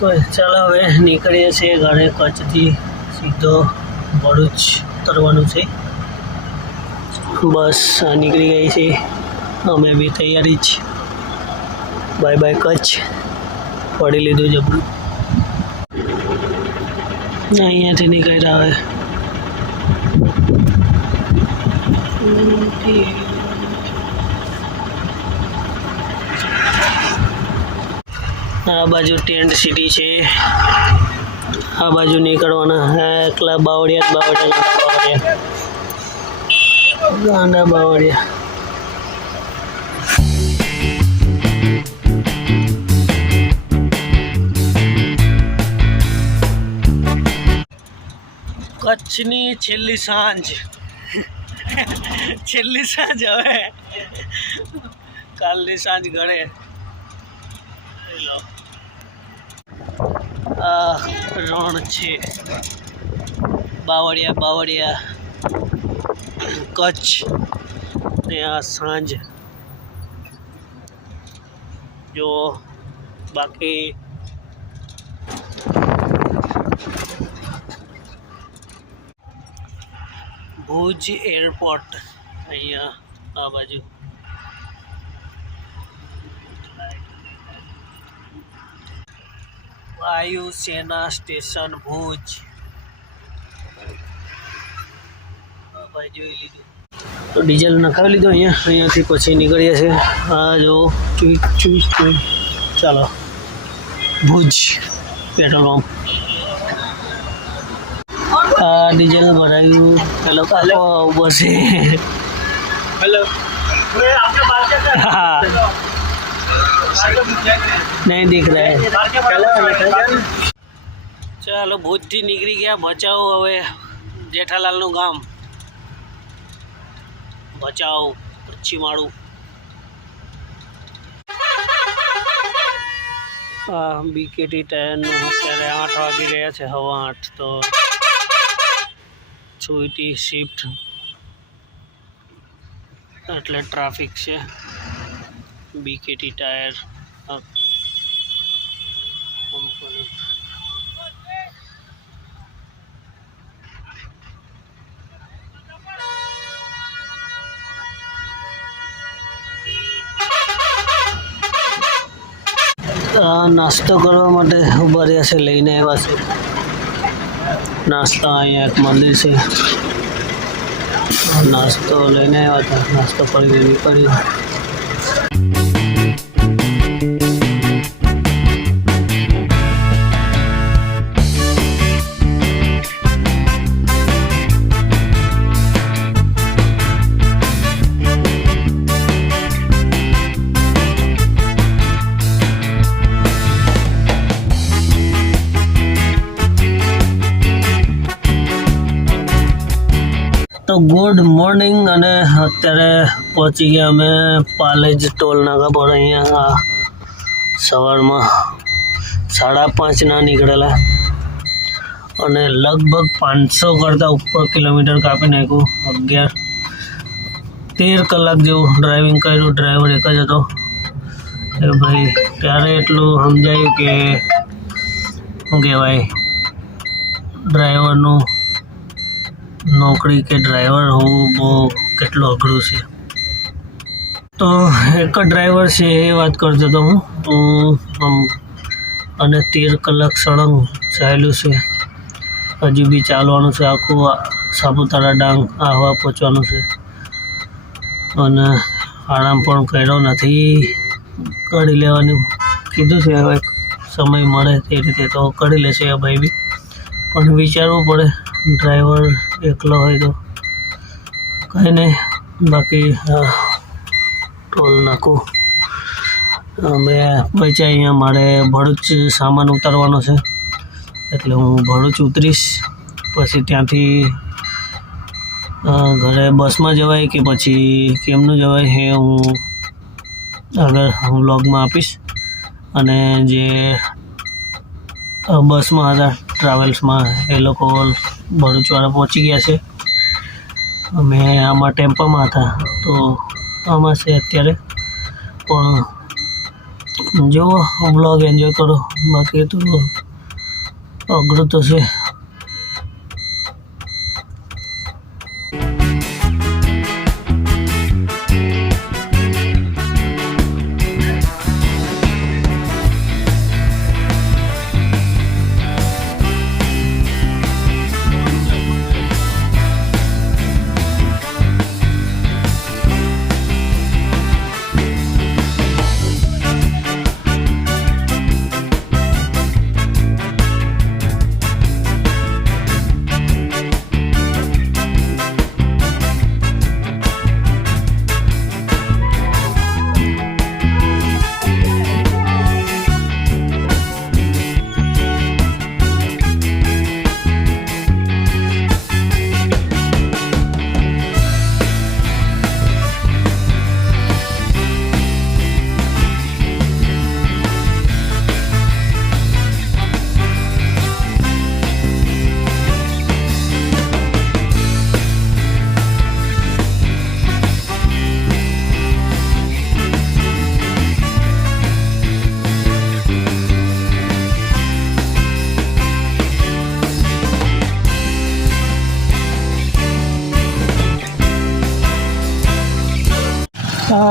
તો ચાલો હવે નીકળીએ છીએ ઘરે કચ્છથી સીધો ભરૂચ ઉતરવાનું છે બસ નીકળી ગઈ છે અમે બી તૈયારી જ બાય બાય કચ્છ પડી લીધું જબરું અહીંયાથી નીકળ્યા હવે આ બાજુ ટેન્ટ સિટી છે આ બાજુ નીકળવાના એકલા બાવળિયા ગાંડા બાવળિયા કચ્છની છેલ્લી સાંજ હવે કાલની સાંજ ઘરે આ રણ છે બાવળિયા કચ્છ ને આ સાંજ જો બાકી ભુજ એરપોર્ટ અહીંયા આ બાજુ વાયુ સેના સ્ટેશન ભુજ જોઈ લીધું તો ડીઝલ નખાવી લીધું અહીંયાથી પછી નીકળીએ છીએ આ જો ચુઈ ચાલો ભુજ પેટ્રોલ પંપ આ ડીઝલ ભરાયું પેલો કાલો ઉભો છે હેલો हाँ नहीं दिख रहा है चलो भूज थी निकली गया भचाऊ હવે જેઠાલાલનું ગામ ભચાઉ પચ્છી માળું બીકેટી ટાયરનું અત્યારે 8 વાગી રહ્યા છે 8:15 તો છુઈટી શિફ્ટ એટલે ટ્રાફિક છે બીકેટી ટાયર નાસ્તો કરવા માટે ઉભા રહ્યા છે લઈને આવ્યા છે નાસ્તા અહીંયા એક મંદિર છે નાસ્તો લઈને આવ્યા હતા નાસ્તો કરી નીકળી તો ગુડ મોર્નિંગ અને અત્યારે પહોંચી ગયા અમે પાલેજ ટોલ નાકા પર અહીંયા સવારમાં 5:30 નીકળેલા અને લગભગ 500 કરતાં ઉપર કિલોમીટર કાપી નાખ્યું 13 કલાક જેવું ડ્રાઇવિંગ કર્યું ડ્રાઈવર એક જ હતો એ ભાઈ ત્યારે એટલું સમજાયું કે શું કહેવાય ડ્રાઈવરનું નોકરી કે ડ્રાઈવર હોવું બહુ કેટલું અઘરું છે તો એક જ ડ્રાઈવર છે એ વાત કરતો હતો હું અને 13 કલાક સળંગ ચાલ્યું છે હજુ બી ચાલવાનું છે આખું સાપુતારા ડાંગ આહવા પહોંચવાનું છે અને આરામ પણ કર્યો નથી કરી લેવાનું કીધું છે હવે સમય મળે તે રીતે તો કરી લેશે આ ભાઈ બી પણ વિચારવું પડે ડ્રાઈવર એકલો હોય તો કંઈ નહીં બાકી ટોલ નાખું અમે પછી અહીંયા મારે ભરૂચ સામાન ઉતારવાનો છે એટલે હું ભરૂચ ઉતરીશ પછી ત્યાંથી ઘરે બસમાં જવાય કે પછી કેમનું જવાય એ હું આગળ વ્લોગમાં આપીશ અને જે બસમાં હતા ટ્રાવેલ્સમાં એ લોકો ભરૂચવાળા પહોંચી ગયા છે અમે આમાં ટેમ્પામાં હતા તો આમાં છે અત્યારે પણ જો બ્લોગ એન્જોય કરો, બાકી તો અઘરું તો છે.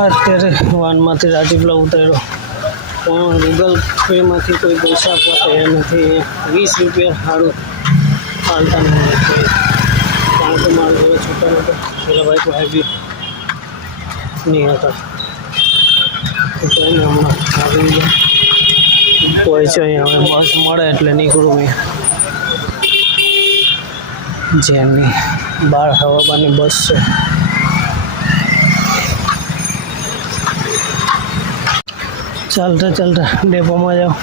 અત્યારે વાનમાંથી રાજપીપળા ઉતાર્યો, પણ ગૂગલ પેમાંથી કોઈ પૈસા આપવા તૈયાર નથી. 20 રૂપિયા સારું ચાલતા નહીં, કારણ કે મારા ઘરે છોટા મોટા પેલા ભાઈ ભાઈ બી નહીં હતા. હમણાં આવી ગયા કોઈ છે અહીંયા. હવે બસ મળે એટલે નીકળું મેં. જેમની 12:15ની બસ છે. ચાલતા ચાલતા ડેપોમાં જાઓ.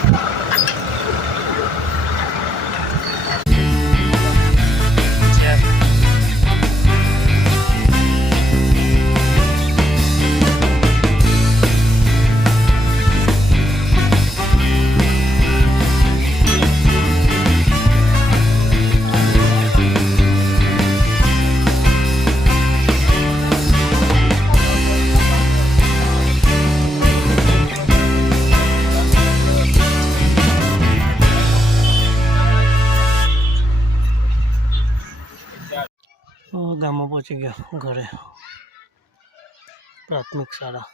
ગામમાં પહોંચી ગયા ઘરે. પ્રાથમિક શાળા